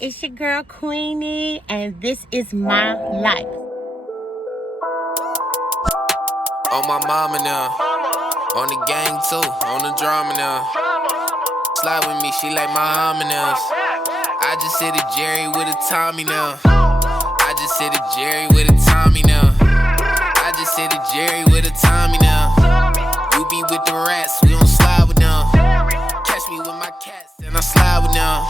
It's your girl Queenie, and this is my life. On my mama now, on the gang too, on the drama now. Slide with me, she like my homonyms. I just hit a Jerry with a Tommy now. I just hit a Jerry with a Tommy now. I just hit a Jerry with a Tommy now. You be with the rats, we don't slide with them. Catch me with my cats, and I slide with them.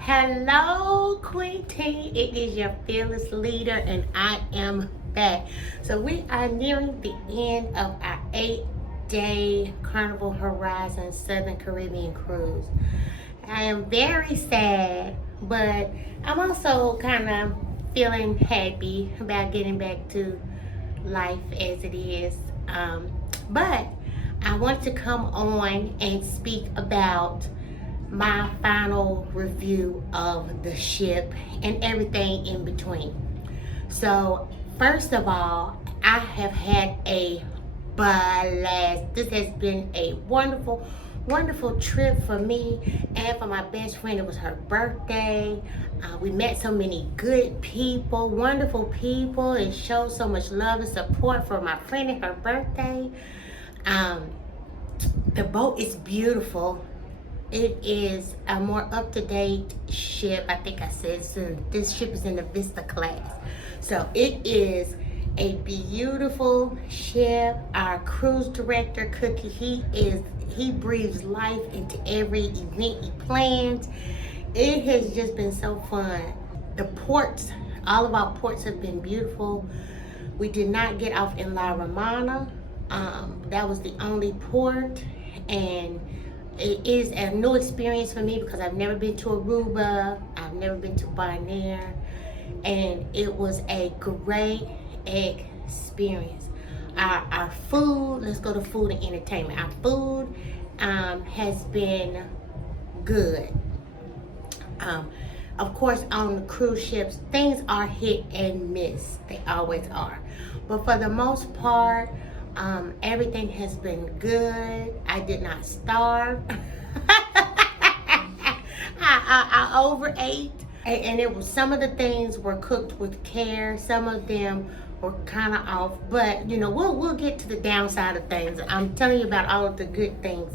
Hello, QueenTeam. It is your fearless leader, and I am back. So we are nearing the end of our 8-day Carnival Horizon SouthernCaribbean cruise. I am very sad, but I'm also kind of feeling happy about getting back to life as it is. But I want to come on and speak about my final review of the ship and everything in between. So first of all, I have had a blast. This has been a wonderful trip for me and for my best friend. It was her birthday. We met so many good people, wonderful people, and showed so much love and support for my friend and her birthday. The boat is beautiful. It is a more up-to-date ship. I think I said so. This ship is in the Vista class. So it is a beautiful ship. Our cruise director, Cookie, he breathes life into every event he plans. It has just been so fun. The ports, all of our ports have been beautiful. We did not get off in La Romana. That was the only port, and it is a new experience for me because I've never been to Aruba, I've never been to Bonaire, and it was a great experience. Our food, let's go to food and entertainment. Our food has been good. Of course, on the cruise ships, things are hit and miss. They always are. But for the most part, everything has been good. I did not starve. I overate, and it was, some of the things were cooked with care. Some of them were kind of off, but you know, we'll get to the downside of things. I'm telling you about all of the good things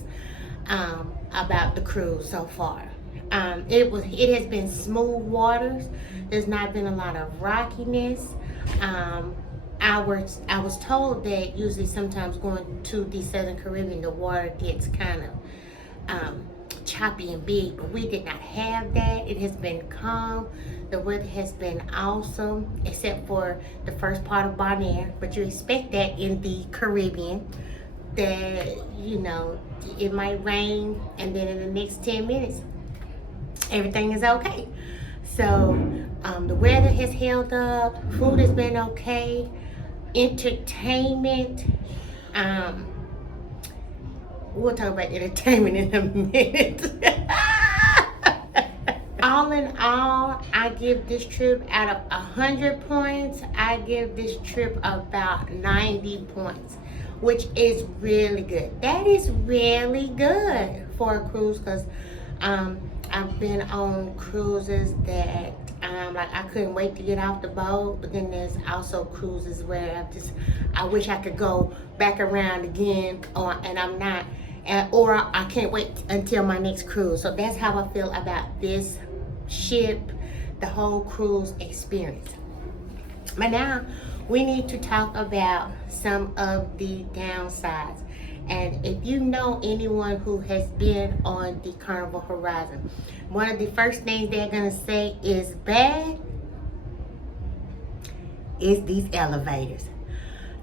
about the cruise so far. It has been smooth waters. There's not been a lot of rockiness. I was told that usually sometimes going to the Southern Caribbean, the water gets kind of choppy and big, but we did not have that. It has been calm. The weather has been awesome, except for the first part of Bonaire, but you expect that in the Caribbean, that, you know, it might rain, and then in the next 10 minutes, everything is okay. So the weather has held up. Food has been okay. Entertainment, we'll talk about entertainment in a minute. All in all, I give this trip, out of 100 points, I give this trip about 90 points, which is really good. That is really good for a cruise, because I've been on cruises that like I couldn't wait to get off the boat, but then there's also cruises where I wish I could go back around again, and I'm not, or I can't wait until my next cruise. So that's how I feel about this ship, the whole cruise experience. But now we need to talk about some of the downsides. And if you know anyone who has been on the Carnival Horizon, one of the first things they're gonna say is bad is these elevators.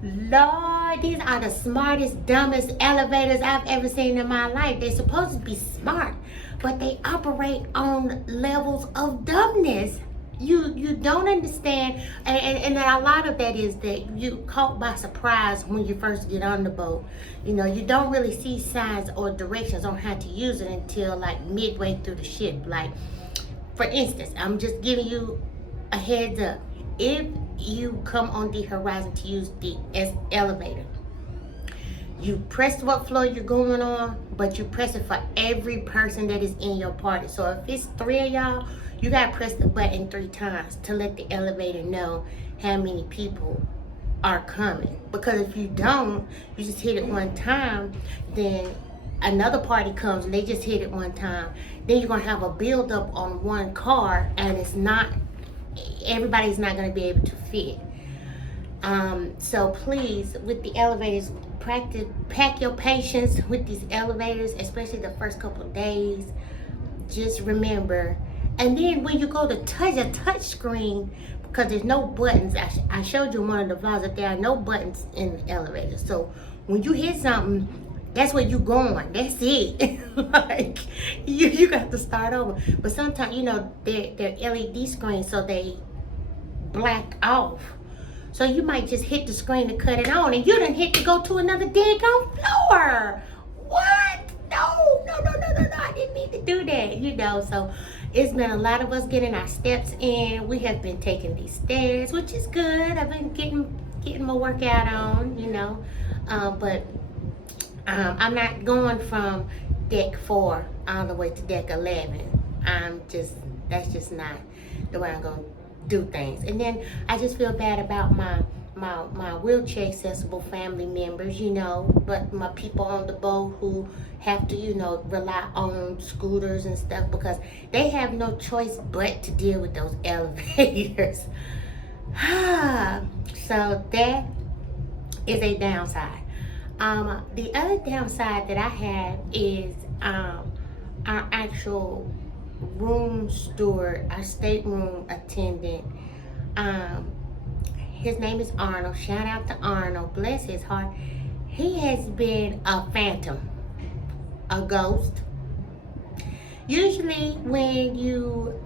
Lord, these are the smartest, dumbest elevators I've ever seen in my life. They're supposed to be smart, but they operate on levels of dumbness. You don't understand, and a lot of that is that you caught by surprise when you first get on the boat. You know, you don't really see signs or directions on how to use it until like midway through the ship. Like, for instance, I'm just giving you a heads up. If you come on the Horizon to use the elevator, You press what floor you're going on, but you press it for every person that is in your party. So if it's 3 of y'all, you gotta press the button 3 times to let the elevator know how many people are coming. Because if you don't, you just hit it 1 time, then another party comes and they just hit it 1 time. Then you're gonna have a build up on 1 car, and everybody's not gonna be able to fit. So please, with the elevators, pack your patience with these elevators, especially the first couple of days. Just remember, and then when you go to touch a touch screen, because there's no buttons. I showed you in one of the vlogs that there are no buttons in the elevator. So when you hit something, that's where you going. That's it. Like you got to start over. But sometimes, you know, they're LED screens, so they black off. So you might just hit the screen to cut it on, and you done hit to go to another daggone floor. What? No, I didn't mean to do that, you know. So it's been a lot of us getting our steps in. We have been taking these stairs, which is good. I've been getting my workout on, you know. But I'm not going from deck 4 all the way to deck 11. That's just not the way I'm gonna do things. And then I just feel bad about my wheelchair accessible family members, you know, but my people on the boat who have to, you know, rely on scooters and stuff, because they have no choice but to deal with those elevators. So that is a downside. The other downside that I have is our actual room steward, our stateroom attendant. His name is Arnold. Shout out to Arnold. Bless his heart. He has been a phantom, a ghost. Usually when you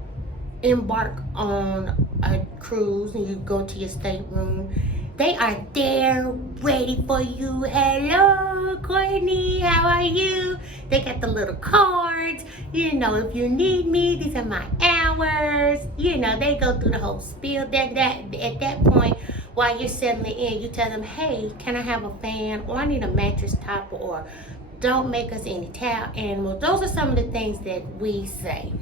embark on a cruise and you go to your stateroom, they are there ready for you. Hello, Courtney, how are you? They got the little cards. You know, if you need me, these are my hours. You know, they go through the whole spiel. At that point, while you're settling in, you tell them, hey, can I have a fan? Or I need a mattress topper, or don't make us any towel animals. Those are some of the things that we say.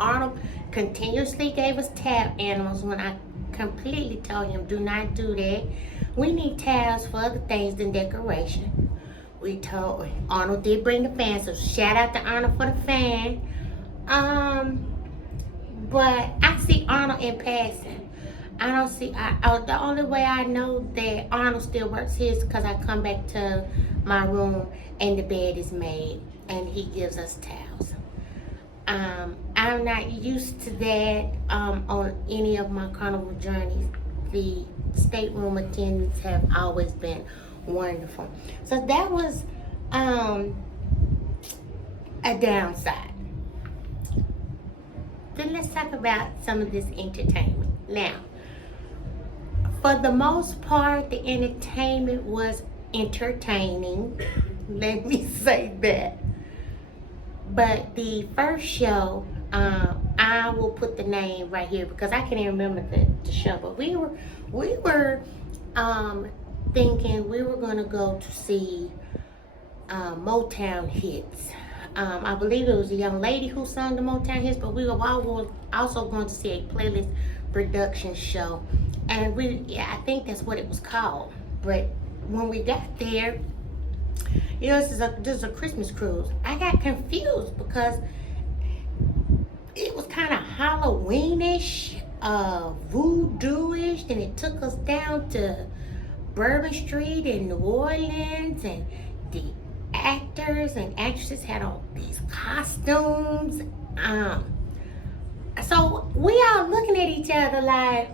Arnold continuously gave us towel animals when I completely told him, do not do that. We need towels for other things than decoration. We told Arnold did bring the fan, so shout out to Arnold for the fan. But I see Arnold in passing. I don't see. The only way I know that Arnold still works here is because I come back to my room and the bed is made, and he gives us towels. I'm not used to that on any of my Carnival journeys. The stateroom attendants have always been wonderful. So that was a downside. Then let's talk about some of this entertainment. Now, for the most part, the entertainment was entertaining. Let me say that. But the first show, I will put the name right here because I can't even remember the show. But we were thinking we were gonna go to see Motown hits. I believe it was a young lady who sung the Motown hits, but we were also going to see a playlist production show, and I think that's what it was called. But when we got there, you know, this is a Christmas cruise. I got confused because it was kind of Halloweenish, voodoo-ish, and it took us down to Bourbon Street in New Orleans, and the actors and actresses had all these costumes. So we all looking at each other like,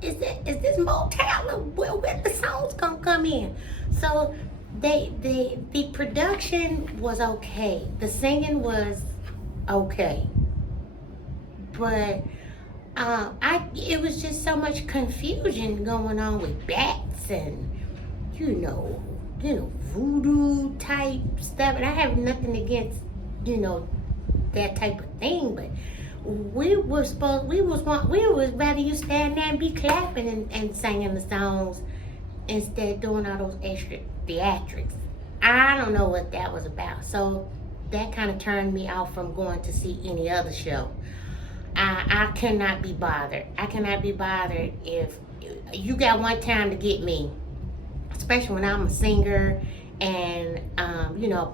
is this Motown? Where the songs gonna come in? So the production was okay. The singing was okay. But it was just so much confusion going on with bats and you know voodoo type stuff. And I have nothing against that type of thing, but we was rather you stand there and be clapping and singing the songs instead of doing all those extra theatrics. I don't know what that was about. So that kind of turned me off from going to see any other show. I cannot be bothered. I cannot be bothered if you got one time to get me, especially when I'm a singer and a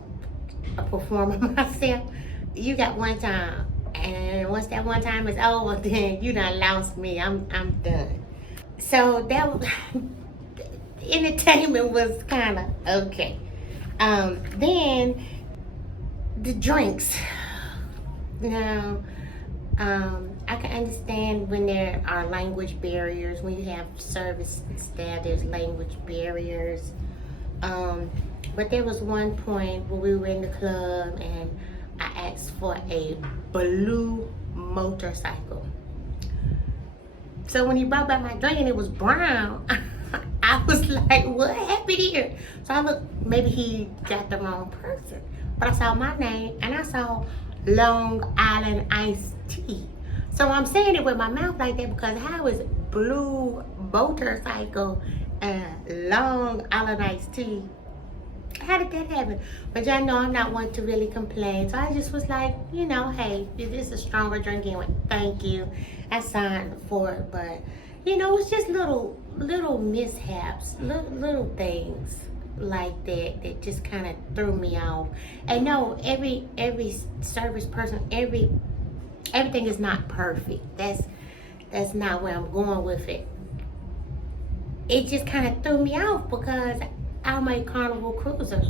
performer myself. You got one time, and once that one time is over, then you done lost me. I'm done. So that was, entertainment was kind of okay. Then the drinks. Now, I can understand when there are language barriers. When you have service staff, there's language barriers. But there was one point where we were in the club and I asked for a blue motorcycle. So when he brought back my drink and it was brown, I was like, what happened here? So I looked, maybe he got the wrong person. But I saw my name and I saw Long Island iced tea. So I'm saying it with my mouth like that because how is blue motorcycle and Long Island iced tea? How did that happen? But y'all know I'm not one to really complain. So I just was like, hey, this is a stronger drink anyway. Thank you. I signed for it. But, it's just little mishaps, little things like that just kind of threw me off. And no, every service person, everything is not perfect. That's not where I'm going with it. It just kind of threw me off because I'm a Carnival cruiser,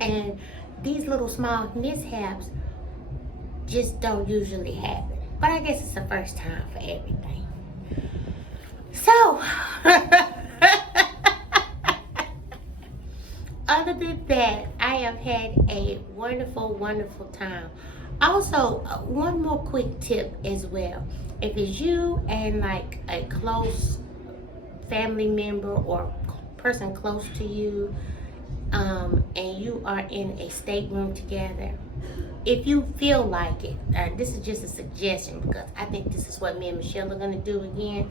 and these little small mishaps just don't usually happen. But I guess it's the first time for everything. So, other than that, I have had a wonderful, wonderful time. Also, one more quick tip as well. If it's you and like a close family member or person close to you, and you are in a stateroom together, if you feel like it, this is just a suggestion because I think this is what me and Michelle are going to do again.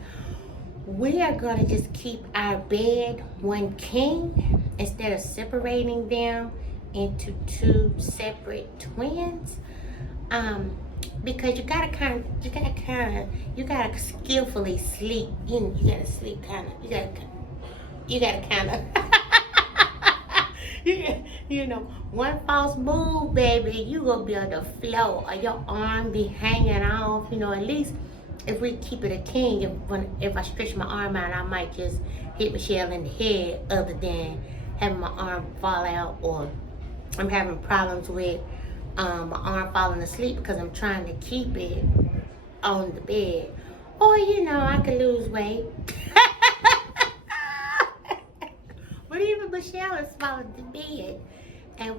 We are going to just keep our bed one king instead of separating them into two separate twins. Because you gotta skillfully sleep. You gotta sleep you gotta kind of, one false move, baby, you gonna be on the floor or your arm be hanging off. At least if we keep it a king, if I stretch my arm out, I might just hit Michelle in the head, other than having my arm fall out, or I'm having problems with my arm falling asleep because I'm trying to keep it on the bed. Or, I could lose weight. But even Michelle is falling to bed. And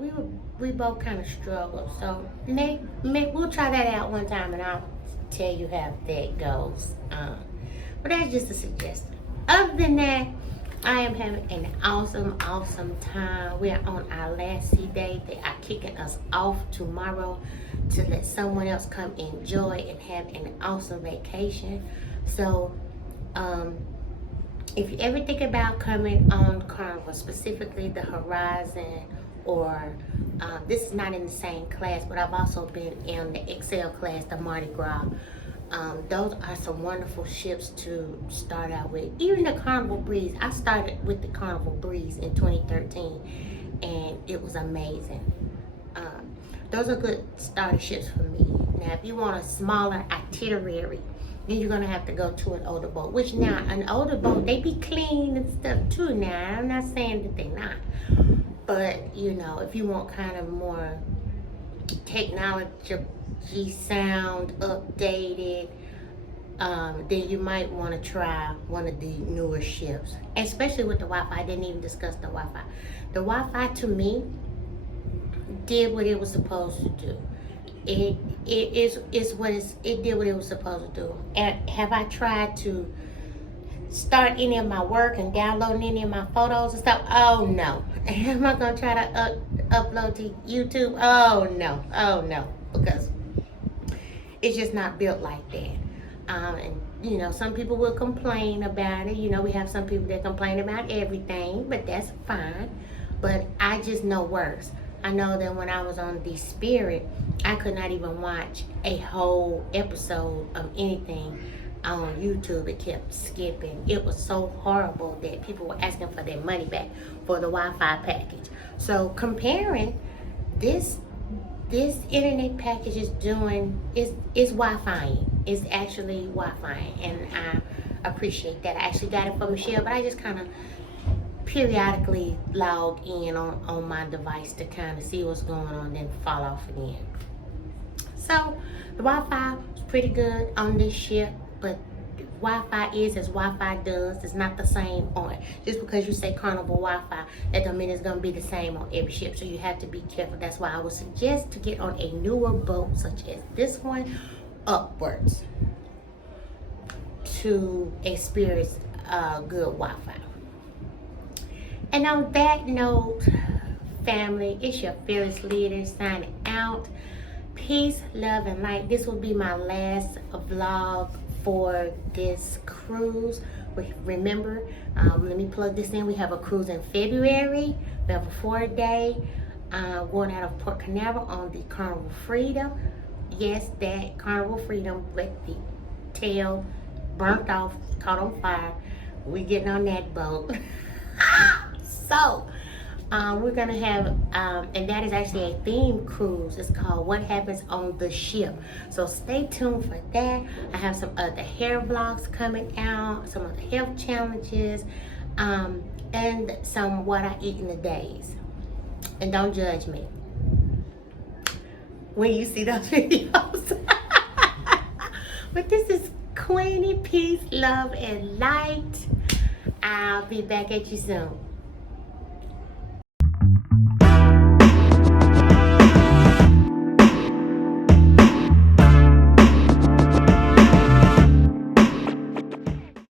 we both kind of struggle. So we'll try that out one time and I'll tell you how that goes. But that's just a suggestion. Other than that, I am having an awesome, awesome time. We're on our last sea day. They are kicking us off tomorrow to let someone else come enjoy and have an awesome vacation. So, if you ever think about coming on Carnival, specifically the Horizon, or this is not in the same class, but I've also been in the XL class, the Mardi Gras. Those are some wonderful ships to start out with. Even the Carnival Breeze. I started with the Carnival Breeze in 2013, and it was amazing. Those are good starter ships for me. Now, if you want a smaller itinerary, then you're gonna have to go to an older boat. Which now, an older boat, they be clean and stuff too. Now, I'm not saying that they're not, but if you want kind of more technology sound updated, then you might want to try one of the newer ships, especially with the Wi-Fi. I didn't even discuss the Wi-Fi. The Wi-Fi to me did what it was supposed to do. It did what it was supposed to do. And have I tried to start any of my work and download any of my photos and stuff? Oh no. Am I gonna try to upload to YouTube? Oh no, because it's just not built like that. And you know, some people will complain about it. You know, we have some people that complain about everything, but that's fine. But I just know worse. I know that when I was on the Spirit, I could not even watch a whole episode of anything on YouTube. It kept skipping. It was so horrible that people were asking for their money back for the Wi-Fi package. So comparing this internet package is Wi-Fi. It's actually Wi-Fi, and I appreciate that. I actually got it for Michelle, but I just kind of periodically log in on my device to kind of see what's going on, then fall off again. So the Wi-Fi was pretty good on this ship, but Wi-Fi is as Wi-Fi does. It's not the same on, just because you say Carnival Wi-Fi, that don't mean it's going to be the same on every ship. So you have to be careful. That's why I would suggest to get on a newer boat such as this one upwards to experience good Wi-Fi. And on that note, family, it's your fearless leader signing out. Peace, love, and light. This will be my last vlog for this cruise. Remember, let me plug this in. We have a cruise in February. We have a 4-day going out of Port Canaveral on the Carnival Freedom. Yes, that Carnival Freedom with the tail burnt off, caught on fire. We getting on that boat. So we're gonna have and that is actually a theme cruise. It's called What Happens on the Ship. So stay tuned for that. I have some other hair vlogs coming out, some other health challenges, and some what I eat in the days. And don't judge me when you see those videos. But this is Queenie, peace, love, and light. I'll be back at you soon.